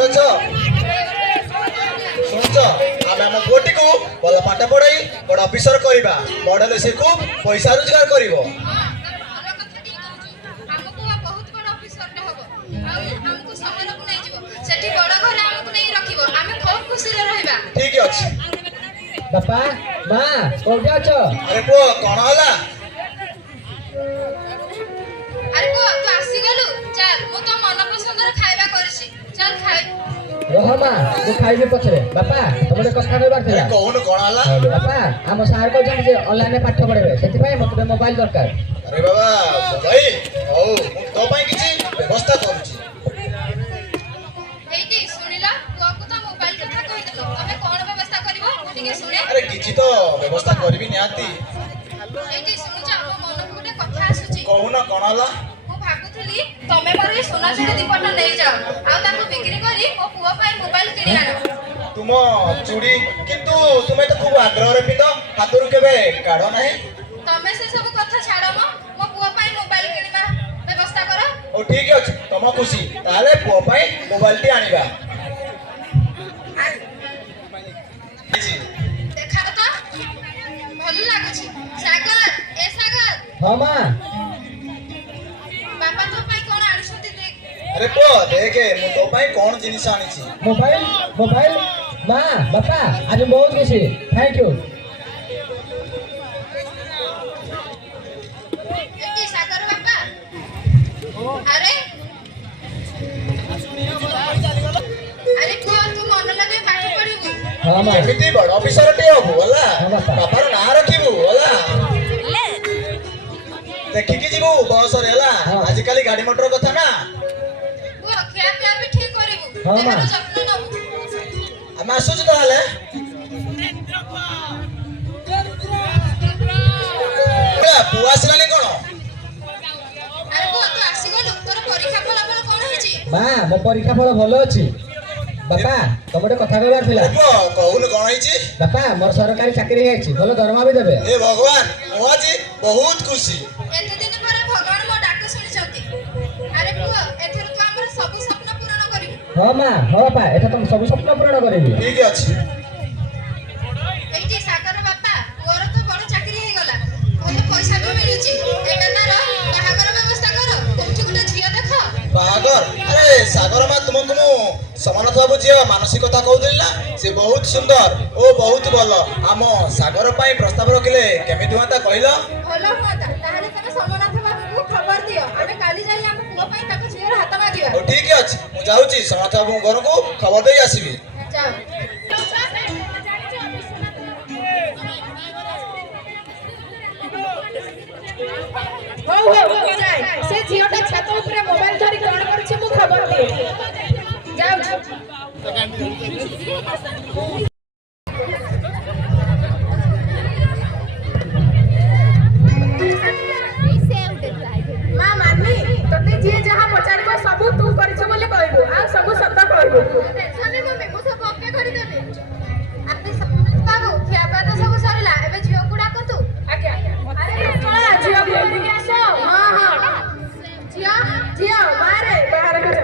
କୋଉଠି ଅଛ? ଶୁଣୁଛ ଆମେ ଆମ ପୁଅଟିକୁ ଭଲ ପାଠ ପଢାଇ ବଡ ଅଫିସର କରିବା। ବଡ ହେଲେ ସେ ଖୁବ୍ ପଇସା ରୋଜଗାର କରିବ। ଠିକ ଅଛି। ବାପା ମା କୋଉଠି ଅଛ? ଆରେ ପୁଅ କଣ ହେଲା? ଆରେ ପୁଅ ତୁ ଆସିଗଲୁ, ଚାଲ ମୁଁ ତ ମନ ପସନ୍ଦର ଖାଇବା କରିଛି, ଚାଲ ଖାଇ। ରହ ମା ମୁଁ ଖାଇବି ପଛରେ। ବାପା ତମେ କଥା କହିବାର ଥିଲା। କହୁନୁ କଣ ହେଲା? ବାପା ଆମ ସାର୍ କହିଛନ୍ତି ଯେ ଅନଲାଇନରେ ପାଠ ପଢେଇବେ, ସେଥିପାଇଁ ମତେ ମୋବାଇଲ ଦରକାର। ଆରେ ବାବା ଭାଇ ହଉ ମୁଁ ତୋ ପାଇଁ କିଛି ବ୍ୟବସ୍ଥା କରୁଛି। ଏଇଟି ଶୁଣିଲ, ପୁଅକୁ ତ ମୋବାଇଲ କଥା କହିଦେଲ, ତମେ କଣ ବ୍ୟବସ୍ଥା କରିବ ମୁଁ ଟିକେ ଶୁଣେ। ଆରେ କିଛି ତ ବ୍ୟବସ୍ଥା କରିବି ନିହାତି। ଏଇଟି ଶୁଣୁଛ, ମୋ ମନକୁ ଗୋଟେ କଥା ଆସୁଛି। କହୁନ କଣ ହେଲା? ମୁଁ ଭାବୁଥିଲି ତମେ ମୋର ଏ ସୁନା ଚୁଡ଼ି ଦୀପଟା ନେଇଯାଅ, ଆଉ ତାକୁ ବିକ୍ରି କରି ମୋ ପୁଅ ପାଇଁ ମୋବାଇଲ କିଣି ଆଣ। ତୁମ ଚୁଡ଼ି କିନ୍ତୁ ତୁମେ ତ ଖୁବ୍ ଆଗ୍ରହରେ ପିନ୍ଧ, ହାତରୁ କେବେ କାଢ ନାହିଁ। ତମେ ସେ ସବୁ କଥା ଛାଡ, ମୋ ପୁଅ ପାଇଁ ମୋବାଇଲ କିଣିବା ବ୍ୟବସ୍ଥା କର। ହଉ ଠିକ ଅଛି, ତମ ଖୁସି, ତାହେଲେ ପୁଅ ପାଇଁ ମୋବାଇଲଟି ଆଣିବା। ଦେଖାଅ ତ, ଭଲ ଲାଗୁଛି। ସାଗର, ଏ ସାଗର। ହଁ ମା। ବାପା ତୋ ପାଇଁ କଣ ଆଣିଛନ୍ତି ଦେଖ। ଆରେ ପୁଅ ଦେଖେ ମୁଁ ତୋ ପାଇଁ କଣ ଜିନିଷ ଆଣିଛି। ମୋବାଇଲ ମୋବାଇଲ ମା ବାପା ଆଜି ବହୁତ ଖୁସି, ଥ୍ୟାଙ୍କ ୟୁ। ଏଠି ସାଗର ବାପା। ଆରେ ଆରେ ପୁଅ ତୁ ମନ ଲଗେଇ ପାଠ ପଢିବୁ। ହଁ ମା। ଏମିତି ବଡ ଅଫିସରଟେ ହବୁ ହେଲା। ହଁ ବାପା। ବାପାର ନାଁ ରଖିବୁ ହେଲା। ଦେଖିକି ଯିବୁ ବସରେ ହେଲା। ହଁ। ଆଜିକାଲି ଗାଡି ମଟର କଥା ନା। ପୁଅ ଖିଆ ପିଆ ବି ଠିକ କରିବୁ, ହଁ ମା। ଦେହର ଯତ୍ନ ନବୁ। ଆମେ ଆସୁଛୁ ତାହେଲେ। ପୁଅ ଆସିଲାନି କଣ? ଆରେ ପୁଅ ତୁ ଆସିଗଲୁ, ତୋର ପରୀକ୍ଷା ଫଳାଫଳ କଣ ହେଇଛି? ମା ମୋ ପରୀକ୍ଷା ଫଳ ଭଲ ଅଛି। ବାପା ତମେ ଗୋଟେ କଥା କହିବାର ଥିଲା। ଆରେ ପୁଅ କହୁନୁ କଣ ହେଇଛି? ବାପା ମୋର ସରକାରୀ ଚାକିରି ହେଇଯାଇଛି, ଭଲ ଦରମା ବି ଦେବେ। ଏ ଭଗବାନ ମୁଁ ଆଜି ବହୁତ ଖୁସି। ଏତେ ଦିନ ପରେ ଭଗବାନ ମୋ ଡାକ ଶୁଣିଛନ୍ତି। ଆରେ ପୁଅ ଏଥର ତୁ ଆମର ସବୁ ସ୍ୱପ୍ନ ପୂରଣ କରିବୁ। ହଁ ମା ହଁ ବାପା ଏଟା ତମ ସବୁ ସ୍ୱପ୍ନ ପୂରଣ କରିବି। ଠିକ ଅଛି। ଏଇଠି ସାଗର ବାପା, ପୁଅର ତ ବଡ ଚାକିରି ହେଇଗଲା, ଭଲ ପଇସା ବି ମିଳୁଛି, ଏବେ ତାର ବାହାଘର ବ୍ୟବସ୍ଥା କର। କୋଉଠି ଗୋଟେ ଝିଅ ଦେଖ। ବାହାଘର? ଆରେ ସାଗର ମା ତୁମକୁ ମୁଁ ସମାନତା ବାବୁ ଝିଅ ମାନସିକତା କହୁଥିଲି ନା, ସେ ବହୁତ ସୁନ୍ଦର ଓ ବହୁତ ଭଲ। ଆମ ସାଗର ପାଇଁ ପ୍ରସ୍ତାବ ରଖିଲେ କେମିତି ହୁଅନ୍ତା କହିଲ? ଭଲ ହୁଅନ୍ତା, ତାହେଲେ ତମେ ସୋମନାଥ ବାବୁଙ୍କୁ ଖବର ଦିଅ, ଆମେ କାଲି ଯାଇ ଆମ ପୁଅ ପାଇଁ ତାଙ୍କ ଝିଅର ହାତ ମାଗିବା। ହଉ ଠିକ ଅଛି, ମୁଁ ଯାଉଛି ସମାନତା ବାବୁଙ୍କ ଘରକୁ ଖବର ଦେଇ ଆସିବି। ଯାଅ। ହଉ ହଉ ମୁଁ ଯାଏ, ସେ ଝିଅଟା ଛାତ ଉପରେ ମୋବାଇଲ ଧରି କଣ କରୁଛି ମୁଁ ଖବର ଦିଏ। ଯାଉଛି। ମା ମାନି, ତତେ ଯିଏ ଯାହା ପଚାରିବ ସବୁ ତୁ କରିଛୁ ବୋଲି କହିବୁ, ଆଉ ସବୁ ସତ କହିବୁ। ମମ୍ମି ମୁଁ ସବୁ ଓକେ କରିଦେବି। ଆରେ ସୋମନାଥ ବାବୁ ଖିଆପିଆ ତ ସବୁ ସରିଲା, ଏବେ ଝିଅକୁ ଡାକନ୍ତୁ। ଆଜ୍ଞା। ଆରେ ଶୁଣ ଝିଅକୁ ଧରିକି ଆସ। ହଁ ହଁ। ଝିଅ ଝିଅ ବାହାରେ ବାହାରେ କର।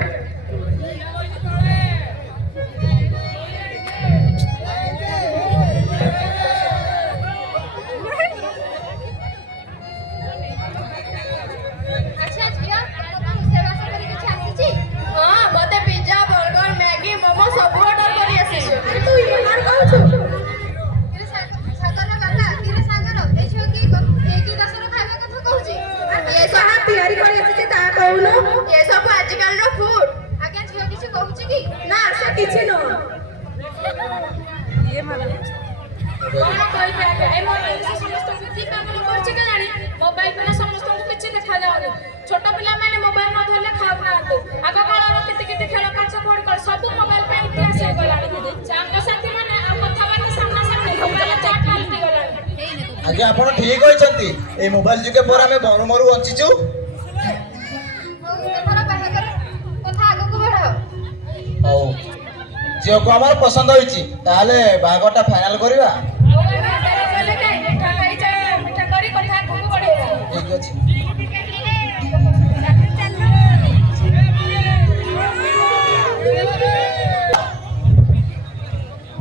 ଆଚ୍ଛା ଝିଅ, ତମକୁ ରୋଷେଇବାସ କରି କିଛି ଆସିଛି? ହଁ ମତେ ପିଜ୍ଜା ବର୍ଗର ମ୍ୟାଗି ମୋମୋ ସବୁ ଅର୍ଡର କରି ଆସିଛୁ। ତୁ ଇଏ କଣ କହୁଛୁ? ସାଗର ବାପା, କିରେ ସାଗର, ଏ ଝିଅ କି ଦେଶର ଖାଇବା କଥା କହୁଛି? ଏ ଯାହା ତିଆରି କରି ଆସିଛି ତାହା କହୁନୁ। ଏ ସବୁ ଆଜିକାଲିର ଫୁଡ। ଆଜ୍ଞା ଝିଅ କିଛି କହୁଛି କି? ନା ସେ କିଛି ନୁହଁ। କଣ କହିବି ଆଜ୍ଞା, ଏ ମୋବାଇଲ ସେ ସମସ୍ତଙ୍କୁ କି କାମ କରୁଛି କେଜାଣି? ମୋବାଇଲ ବିନା ସମସ୍ତଙ୍କୁ କିଛି ଦେଖାଯାଉନି। ଛୋଟ ପିଲାମାନେ ମୋବାଇଲ ନ ଧରିଲେ ଖାଉନାହାନ୍ତି। ଆଗ କାଳର କିତିକିତି ଖେଳ କାଚ ପଡିକଳ ସବୁ ମୋବାଇଲ ପାଇଁ ଇତିହାସ ହେଇଗଲାଣି। ସାଙ୍ଗସାଥି ମାନେ ଆଉ କଥାବାର୍ତ୍ତା ସାମ୍ନାସାମ୍ନି ମୋବାଇଲ ଚାଟ ପାଲଟି ଗଲାଣି। ଆଜ୍ଞା ଆପଣ ଠିକ କହିଛନ୍ତି, ଏଇ ମୋବାଇଲ ଯୁଗ ପରେ ଆମେ ମରୁ ମରୁ ବଞ୍ଚିଛୁ। ହଉ ଏଥର ବାହାଘର କଥା ଆଗକୁ ବଢାଅ। ହଉ ଝିଅକୁ ଆମର ପସନ୍ଦ ହୋଇଛି, ତାହେଲେ ବାହାଘରଟା ଫାଇନାଲ କରିବା। ମିଠା କରି କଥା ଆଗକୁ ବଢେଇବା। ଠିକ ଅଛି।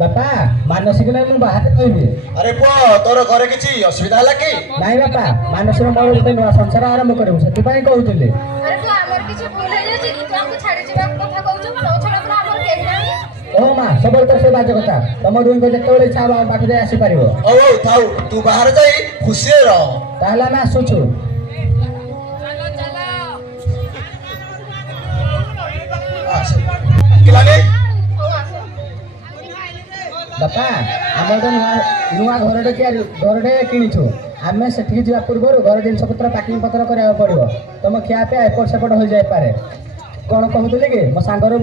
ବାପା ମାନସିକ ନାହିଁ ମୁଁ ବାହାରେ କହିବି। ଆରେ ପୁଅ ତୋର ଘରେ କିଛି ଅସୁବିଧା ହେଲା କି? ନାଇଁ ବାପା ମାନସିକ ମୋର ଗୋଟେ ନୂଆ ସଂସାର ଆରମ୍ଭ କରିବୁ ସେଥିପାଇଁ କହୁଥିଲି। ଆରେ ତୁ ଆମର କିଛି ଭୁଲ ହେଇଯାଇଛି ତୁ ଆମକୁ ଛାଡି ଯିବା କଥା କହୁଛୁ ତୋ ଛଡା ପୁରା ଆମର କେହି ନାହିଁ। ଓ ମା ସବୁବେଳେ ତ ସେ ବାଜେ କଥା ତମ ଦୁଇଙ୍କ ଯେତେବେଳେ ଇଚ୍ଛା ହବ ଆମ ପାଖରେ ଯାଇ ଆସିପାରିବ। ହଉ ହଉ ଥାଉ ତୁ ବାହାରେ ଯାଇ ଖୁସିରେ ରହ। ତାହେଲେ ଆମେ ଆସୁଛୁ। ଆସେ। ଡାକିଲାନି? ବାପା ଆମେ ଗୋଟେ ନୂଆ ଘରଟେ କିଣିଛୁ। ଆମେ ସେଠିକି ଯିବା ପୂର୍ବରୁ ଘର ଜିନିଷ ପତ୍ର ପ୍ୟାକିଂ ପତ୍ର କରିବାକୁ ପଡ଼ିବ। ତମ ଖିଆ ପିଆ ଏପଟ ସେପଟ ହୋଇଯାଇପାରେ। କ'ଣ କହୁଥିଲି କି ମୋ ସାଙ୍ଗର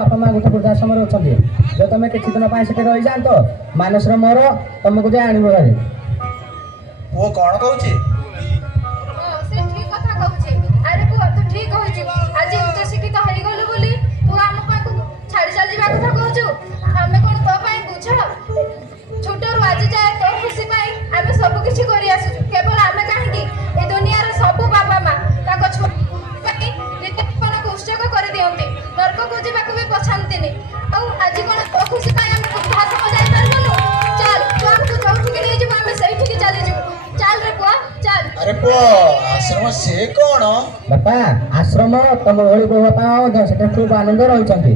ବାପା ମା ଗୋଟେ ବୃଦ୍ଧାଶ୍ରମରେ ଅଛନ୍ତି। ଯଦି ତମେ କିଛି ଦିନ ପାଇଁ ସେଠି ରହିଯାଆନ୍ତ ମାନସର ମୋର ତମକୁ ଯାଇ ଆଣିବ ଭାରି। ପୁଅ କ'ଣ କହୁଛି? ସେ ଠିକ କଥା କହୁଛି। ଆରେ ପୁଅ ତୁ ଠିକ କହିଛୁ ଆଜି ଉଚ୍ଚ ଶିକ୍ଷିତ ହେଇଗଲୁ ବୋଲି ତୁ ଆମ ପାଖକୁ ଛାଡି ଚାଲିଯିବା କଥା କହୁଛୁ। ଆମେ କ'ଣ ତୋ ପାଇଁ ବୁଝ ଛୋଟରୁ ଆଜି ଯାଏ ତୋ ଖୁସି ପାଇଁ ଆମେ ସବୁ କିଛି କରି ଆସୁଛୁ। କେବଳ ଆମେ କାହିଁକି ଏ ଦୁନିଆର ସବୁ ବାପା ମା ତାଙ୍କ ଛୁଆ ପାଇଁ ଜୀବନକୁ ଉତ୍ସର୍ଗ କରିଦିଅନ୍ତି ନର୍କକୁ ଯିବାକୁ ବି ପଛାନ୍ତିନି। ଆଉ ଆଜି କ'ଣ ତୋ ଖୁସି ପାଇଁ ଆମେ ବୃଦ୍ଧାଶ୍ରମ ଯାଇପାରିବୁନୁ? ଚାଲ ତୁ ଆମକୁ ଯୋଉଠିକି ନେଇଯିବୁ ଆମେ ସେଇଠିକି ଚାଲିଯିବୁ। ଚାଲ ରେ ପୁଅ ଚାଲ। ଆରେ ପୁଅ ଆଶ୍ରମ ସେ କ'ଣ? ବାପା ଆଶ୍ରମ ତମ ଭଳି ପୁଅ ବାପା ମଧ୍ୟ ସେଠି ଖୁବ୍ ଆନନ୍ଦ ରହୁଛନ୍ତି।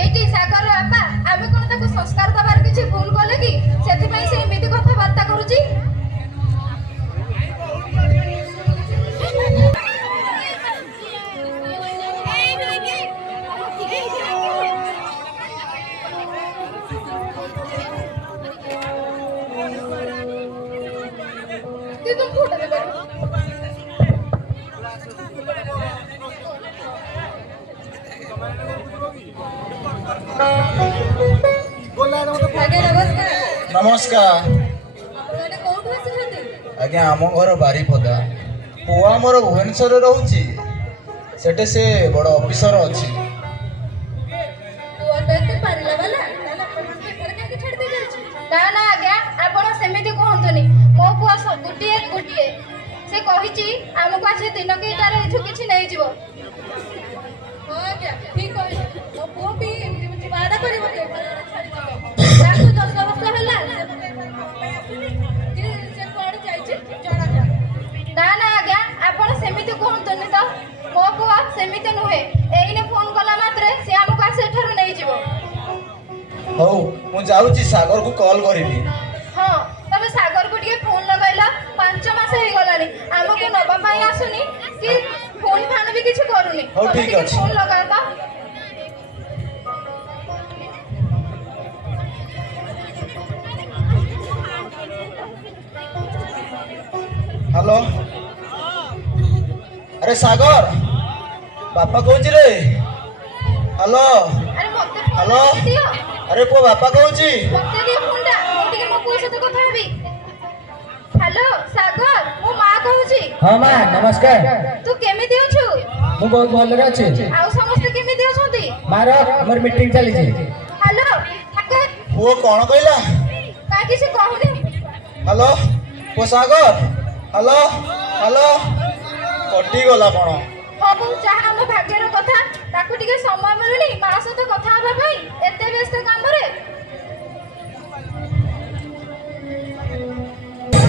ଏଇଠି ସାଗର ବାପା ଆମେ କ'ଣ ତାକୁ ସଂସ୍କାର ଦେବାର କିଛି ଭୁଲ କଲେ କି ସେଥିପାଇଁ ସେ ଏମିତି କଥାବାର୍ତ୍ତା କରୁଛି? ନମସ୍କାର। ଆଜ୍ଞା ଆମ ଘର ବାରିପଦା। ପୁଅ ଆମର ଭୁବନେଶ୍ୱରରେ ରହୁଛି। ସେଠି ସେ ବଡ଼ ଅଫିସର ଅଛି। ନା ନା ଆଜ୍ଞା ଆପଣ ସେମିତି କୁହନ୍ତୁନି। ମୋ ପୁଅ ଗୋଟିଏ ସେ କହିଛି ଆମକୁ ଆଜି ଦିନକେ ତାର ଏଠୁ କିଛି ନେଇଯିବ। ହଁ ଆଜ୍ଞା ଠିକ କହିଲେ ମୋ ପୁଅ ବି ଏମିତି ବାଧା କରିବ ତାକୁ 10 ବର୍ଷ ହେଲା ସେ କୁଆଡେ ଯାଇଛି ଜଣା ନାହିଁ। ନା ନା ଆଜ୍ଞା ଆପଣ ସେମିତି କୁହନ୍ତୁନି ତ। ମୋ ପୁଅ ସେମିତି ନୁହେଁ। ଏଇନେ ଫୋନ କଲା ମାତ୍ରେ ସେ ଆମକୁ ଆସି ଏଠାରୁ ନେଇଯିବ। ହଉ ମୁଁ ଯାଉଛି ସାଗରକୁ କଲ୍ କରିବି। ହଁ ତମେ ସାଗରକୁ ଟିକେ ଫୋନ ଲଗାଇଲ। 5 ମାସ ହେଇଗଲାଣି ଆମକୁ ନବା ପାଇଁ ଆସୁନି କି ଫୋନ ଫାନ ବି କିଛି କରୁନି। ହଉ, ତମେ ଠିକ ଟିକେ ଅଛି। ଫୋନ ଲଗାଅ ତ। ହ୍ୟାଲୋ ଆରେ ସାଗର ବାପା କହୁଛି ରେ। ହ୍ୟାଲୋ ଆରେ ମତେ ହ୍ୟାଲୋ ଫୋନ ଦିଅ। ଆରେ ପୁଅ ବାପା କହୁଛି। ମତେ ଦିଅ ଫୋନଟା ମୁଁ ଟିକେ ମୋ ପୁଅ ସହିତ କଥା ହେବି। ହ୍ୟାଲୋ ସାଗର ମୁଁ ମା କହୁଛି। ହଁ ମା ନମସ୍କାର। ତୁ କେମିତି ଅଛୁ? ମୁଁ ବହୁତ ଭଲରେ ଅଛି। ଆଉ ସମସ୍ତେ କେମିତି ଅଛନ୍ତି? ମାର ଆମର ମିଟିଂ ଚାଲିଛି। ହ୍ୟାଲୋ ସାଗର ପୁଅ କ'ଣ କହିଲା? କାଇଁ କିଛି କହୁନି? ହ୍ୟାଲୋ ପୁଅ ସାଗର ହ୍ୟାଲୋ ହ୍ୟାଲୋ କଟିଗଲା କ'ଣ? ହଉ ଯାହା ଆମ ଭାଗ୍ୟର କଥା ତାକୁ ଟିକେ ସମୟ ମିଳୁନି ମା ସହିତ କଥା ହେବା ପାଇଁ ଏତେ ବ୍ୟସ୍ତ କାମରେ।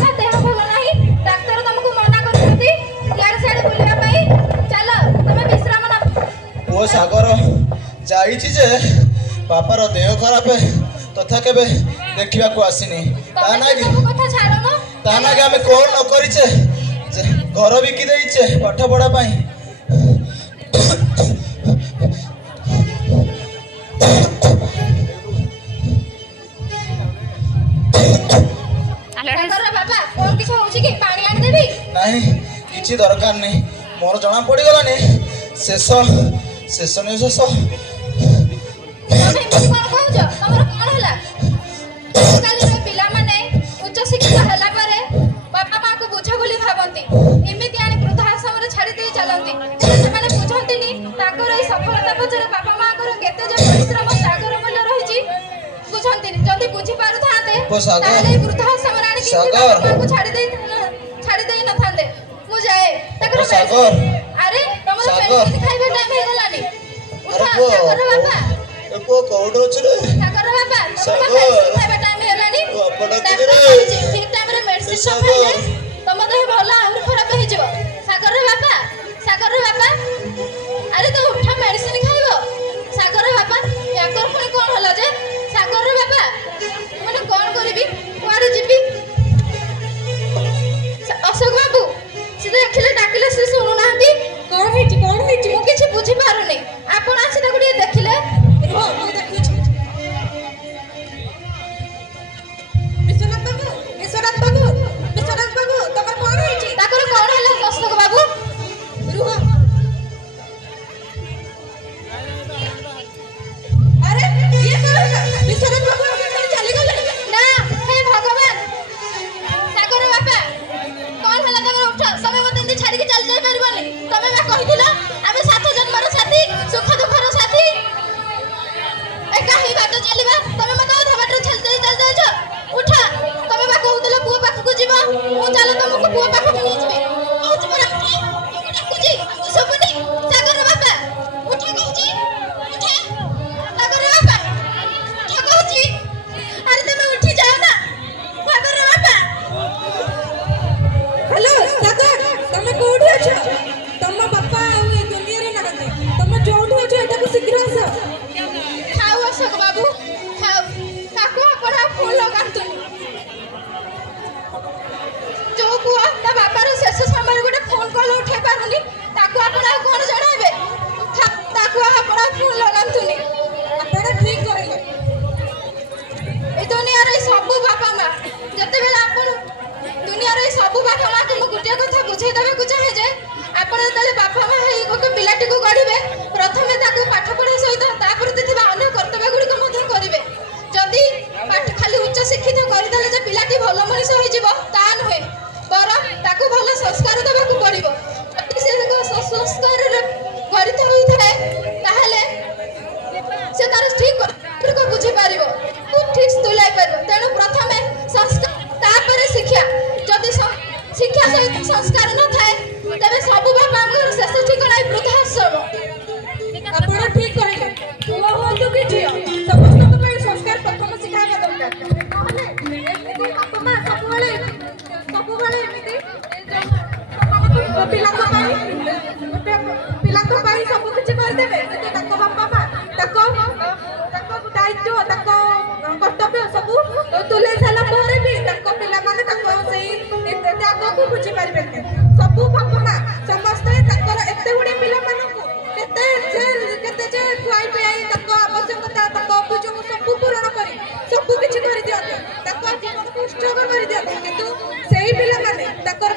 ତା ଦେହ ଭଲ ନାହିଁ ଡାକ୍ତର ତମକୁ ମନା କରୁଛନ୍ତି ଇଆଡେ ସିଆଡେ ବୁଲିବା ପାଇଁ। ଚାଲ ତମେ ବିଶ୍ରାମ ନ। ପୁଅ ସାଗର ଯାଇଛି ଯେ ବାପାର ଦେହ ଖରାପ ତଥା କେବେ ଦେଖିବାକୁ ଆସିନି। ତା ତମେ ନାଗି ସବୁ କଥା ଛାଡୁନ। ତା ନାଗି ଆମେ କ'ଣ ନ କରିଛେ। ଘର ବିକି ଦେଇଛେ ପାଠ ପଢା ପାଇଁ। ସାଗରର ବାବା କଣ କିଛି ହଉଛି କି? ପାଣି ଆଣିଦେବି? ନାହିଁ କିଛି ଦରକାର ନାହିଁ। ମୋର ଜଣା ପଡ଼ିଗଲାନି ଶେଷ ନିଃଶ୍ୱାସ। ତମେ ଏମିତି କଣ କହୁଛ? ତମର କଣ ହେଲା? ଆଜିକାଲିର ପିଲାମାନେ ଉଚ୍ଚ ଶିକ୍ଷିତ ହେଲା ପରେ ବାପା ମାଙ୍କୁ ବୁଝ ବୋଲି ଭାବନ୍ତି। ଏମିତି ଆଣି ବୃଦ୍ଧାଶ୍ରମରେ ଛାଡ଼ି ଦେଇ ଚାଲନ୍ତି। ସେମାନେ ବୁଝନ୍ତିନି ତାଙ୍କର ଏଇ ସଫଳତା ପଛରେ ବାପା ମାଙ୍କର କେତେ ଯେ ପରିଶ୍ରମ ତ୍ୟାଗର ମୂଲ୍ୟ ରହିଛି ବୁଝନ୍ତିନି। ଯଦି ବୁଝି ପାରୁଥାନ୍ତେ ତାହେଲେ ଏଇ ବୃଦ୍ଧାଶ୍ରମରେ ଆଣିକି ବାପା ମାଙ୍କୁ ଛାଡ଼ି ଦେଇ ନଥାନ୍ତେ। ମୁଁ ଯାଏ ତାଙ୍କର ଆରେ ତମର ମେଡିସିନ ଖାଇବା ଟାଇମ ହେଇଗଲାନି। ଉଠ ସାଗର ବାପା। ପୁଅ କୋଉଠି ଅଛୁ ରେ? ସାଗର ବାପା ସାଗର। ମେଡିସିନ ଖାଇବା ଟାଇମ ହେଲାଣି ବାପାଟା ଡାକ୍ତର କିରେ? କହିଛି ଠିକ ଟାଇମରେ ମେଡିସିନ ନ ସାଗର। ଖାଇଲେ ତମ ଦେହ ଭଲ ଆହୁରି ଖରାପ ହେଇଯିବ ସାଗର ବାପା ଆରେ ତୁ ଉଠ ମେଡିସିନ ଖାଇବ ସାଗର ବାପା ୟାଙ୍କର ପୁଣି କଣ ହେଲା ଯେ ସାଗର ବାପା ମାନେ କଣ କରିବି କୁଆଡେ ଯିବି ଅଶୋକ ବାବୁ ସେ ଦେଖିଲେ ଡାକିଲେ ସେ ଶୁଣୁନାହାନ୍ତି କଣ ହେଇଛି ମୁଁ କିଛି ବୁଝିପାରୁନି ଆପଣ ଆସି ତାକୁ ଟିକେ ଦେଖିଲେ ରୁହ ମୁଁ ଦେଖୁଛି ବିଶ୍ୱନାଥ ବାବୁ ତମର କଣ ହେଇଛି ତାଙ୍କର କଣ ହେଲା ଅଶୋକ ବାବୁ ରୁହ ଆରେ ଇଏ କଣ ହେଲା ବିଶ୍ୱନାଥ ବାବୁ ଆମ ଛାଡ଼ି ଚାଲିଗଲେ ନା ହେ ଭଗବାନ ସାଗର ବାପା କଣ ହେଲା ତମର ଉଠ ତମେ ମତେ ଏମିତି ଛାଡିକି ଚାଲି ଯାଇ ପାରିବନି ତମେ ବା କହିଥିଲ ଆମେ 7 ଜନ୍ମର ସାଥୀ ସୁଖ ଦୁଃଖର ସାଥୀ ଏକା ହିଁ ବାଟ ଚାଲିବା ତମେ ମତେ ଅଧା ବାଟରେ ଚାଲି ଯାଇଛ ଉଠ ତମେ ବା କହୁଥିଲ ପୁଅ ପାଖକୁ ଯିବ ମୁଁ ଚାଲ ତମକୁ ପୁଅ ପାଖକୁ ନେଇଯିବି କହୁଛି ପରା ଉଠ ମୁଁ ଡାକୁଛି ଶୁଭୁନି ସାଗର ବାପା ଉଠ କହୁଛି ଉଠ ସାଗର ବାପା ଉଠ କହୁଛି ଆରେ ତମେ ଉଠି ଯାଅ ନା ସାଗର ବାପା ହ୍ୟାଲୋ ସାଗର ତମେ କୋଉଠି ଅଛ ତମ ବାପା ଆଉ ଏ ଦୁନିଆରେ ନାହାନ୍ତି ତମେ ଯୋଉଠି ଅଛ ଏଠାକୁ ଶୀଘ୍ର ଆସ ଖାଉ ଅଶୋକ ବାବୁ ଖାଉ ତାକୁ ଆପଣ ଆଉ ଫୋନ ଲଗାନ୍ତୁନି ଯୋଉ ପୁଅ ତା ବାପାର ଶେଷ ସମୟରେ ଗୋଟେ ଫୋନ କଲ ଉଠେଇ ପାରୁନି ତାକୁ ଆପଣ ଆଉ କଣ ଜଣାଇବେ ତାକୁ ଆପଣ ଆଉ ଫୋନ ଲଗାନ୍ତୁନି ଆପଣ ଠିକ କହିଲେ ଏ ଦୁନିଆର ଏଇ ସବୁ ବାପା ମା ଯେତେବେଳେ ଆପଣ ଦୁନିଆର ଏଇ ସବୁ ବାପା ମାଙ୍କୁ ମୁଁ ଗୋଟିଏ କଥା ବୁଝେଇ ଦେବାକୁ ଚାହେଁ ଯେ ଆପଣ ଯେତେବେଳେ ବାପା ମା ହେଇ ଗୋଟେ ପିଲାଟିକୁ ଗଢ଼ିବେ ପ୍ରଥମେ ତାକୁ ପାଠ ପଢ଼ା ସହିତ ତା ପ୍ରତି ଥିବା ଅନ୍ୟ କର୍ତ୍ତବ୍ୟ ଗୁଡ଼ିକ ମଧ୍ୟ କରିବେ ଯଦି ଖାଲି ଉଚ୍ଚ ଶିକ୍ଷିତ କରିଦେଲେ ଯେ ପିଲାଟି ଭଲ ମଣିଷ ହୋଇଯିବ ତା ନୁହେଁ ବରଂ ତାକୁ ଭଲ ସଂସ୍କାର ଦେବାକୁ ପଡ଼ିବ ଯଦି ସେ ସଂସ୍କାରରେ ଗଢ଼ିତ ହୋଇଥାଏ ତାହେଲେ ସେ ତାର ଠିକ କର୍ତ୍ତବ୍ୟ ବୁଝିପାରିବ ଠିକ ତୁଲାଇ ପାରିବ ତେଣୁ ପ୍ରଥମେ ସଂସ୍କାର ତାପରେ ଶିକ୍ଷା ଯଦି ଶିକ୍ଷା ସହିତ ସଂସ୍କାର ନଥାଏ ତେବେ ସବୁ ବାପାଙ୍କର ଶେଷ ଠିକଣା ବୃଦ୍ଧାଶ୍ରମ ଆପଣ ଠିକ କହିଲେ ପୁଅ ହୁଅନ୍ତୁ କି ଝିଅ ସମସ୍ତଙ୍କ ପାଇଁ ସଂସ୍କାର ପ୍ରଥମ ଶିଖାଇବା ଦରକାର ନହେଲେ ଏମିତି ବାପା ମା ସବୁବେଳେ ଏମିତି ପିଲାଙ୍କ ପାଇଁ ସବୁ କିଛି କରିଦେବେ କିନ୍ତୁ ତାଙ୍କ ବାପା ମା ତାଙ୍କ ଦାୟିତ୍ୱ ତାଙ୍କ କର୍ତ୍ତବ୍ୟ ସବୁ ତୁଲେଇ ସାରିଲା ପରେ ବି ତାଙ୍କ ପିଲାମାନେ ତାଙ୍କ ସେଇ ଆଗକୁ ବୁଝିପାରିବେନି ସବୁ ବାପା ମା ସମସ୍ତେ ତାଙ୍କର ଏତେ ଗୁଡ଼ିଏ ପିଲାମାନଙ୍କୁ କେତେ ଯେ ଖୁଆଇ ପିଆଇ ତାଙ୍କ ଆବଶ୍ୟକତା ତାଙ୍କ ଅଭିଯୋଗ ସବୁ ପୂରଣ କରି ସବୁ କିଛି କରିଦିଅନ୍ତି ତାଙ୍କ ଜୀବନକୁ ଉତ୍ସର୍ଗ କରିଦିଅନ୍ତି କିନ୍ତୁ ସେଇ ପିଲାମାନେ ତାଙ୍କର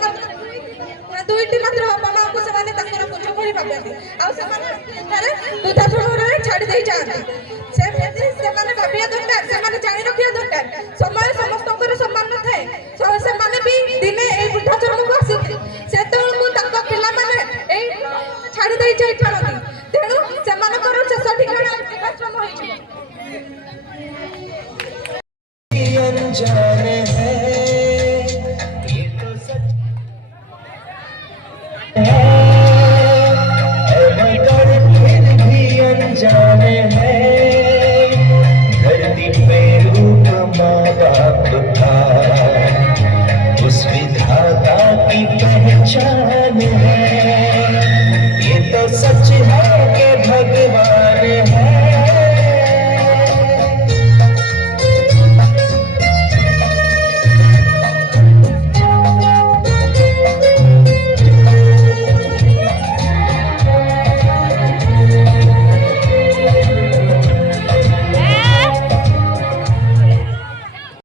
ଦୁଇଟି ମାତ୍ର ବାପା ମାଙ୍କୁ ସେମାନେ ତାଙ୍କର ବୋଝ କରି ଭାବନ୍ତି ଆଉ ସେମାନେ ବୃଦ୍ଧାଶ୍ରମରେ ଛାଡ଼ି ଦେଇ ଯାଆନ୍ତି ସେମାନେ ଭାବିବା ଦରକାର ସେମାନେ ଜାଣି ରଖିବା ଦରକାର ସମୟ ସମସ୍ତଙ୍କର ସମାନ ନଥାଏ ସେମାନେ ବି ଦିନେ ଏଇ ବୃଦ୍ଧାଶ୍ରମକୁ ଆସିବେ ସେତେବେଳକୁ ତାଙ୍କ ପିଲାମାନେ ଏଇ ଛାଡ଼ି ଦେଇ ଯାଇପାରନ୍ତି ତେଣୁ ସେମାନଙ୍କର ଶେଷ ଠିକଣା ବୃଦ୍ଧାଶ୍ରମ ହୋଇଯିବ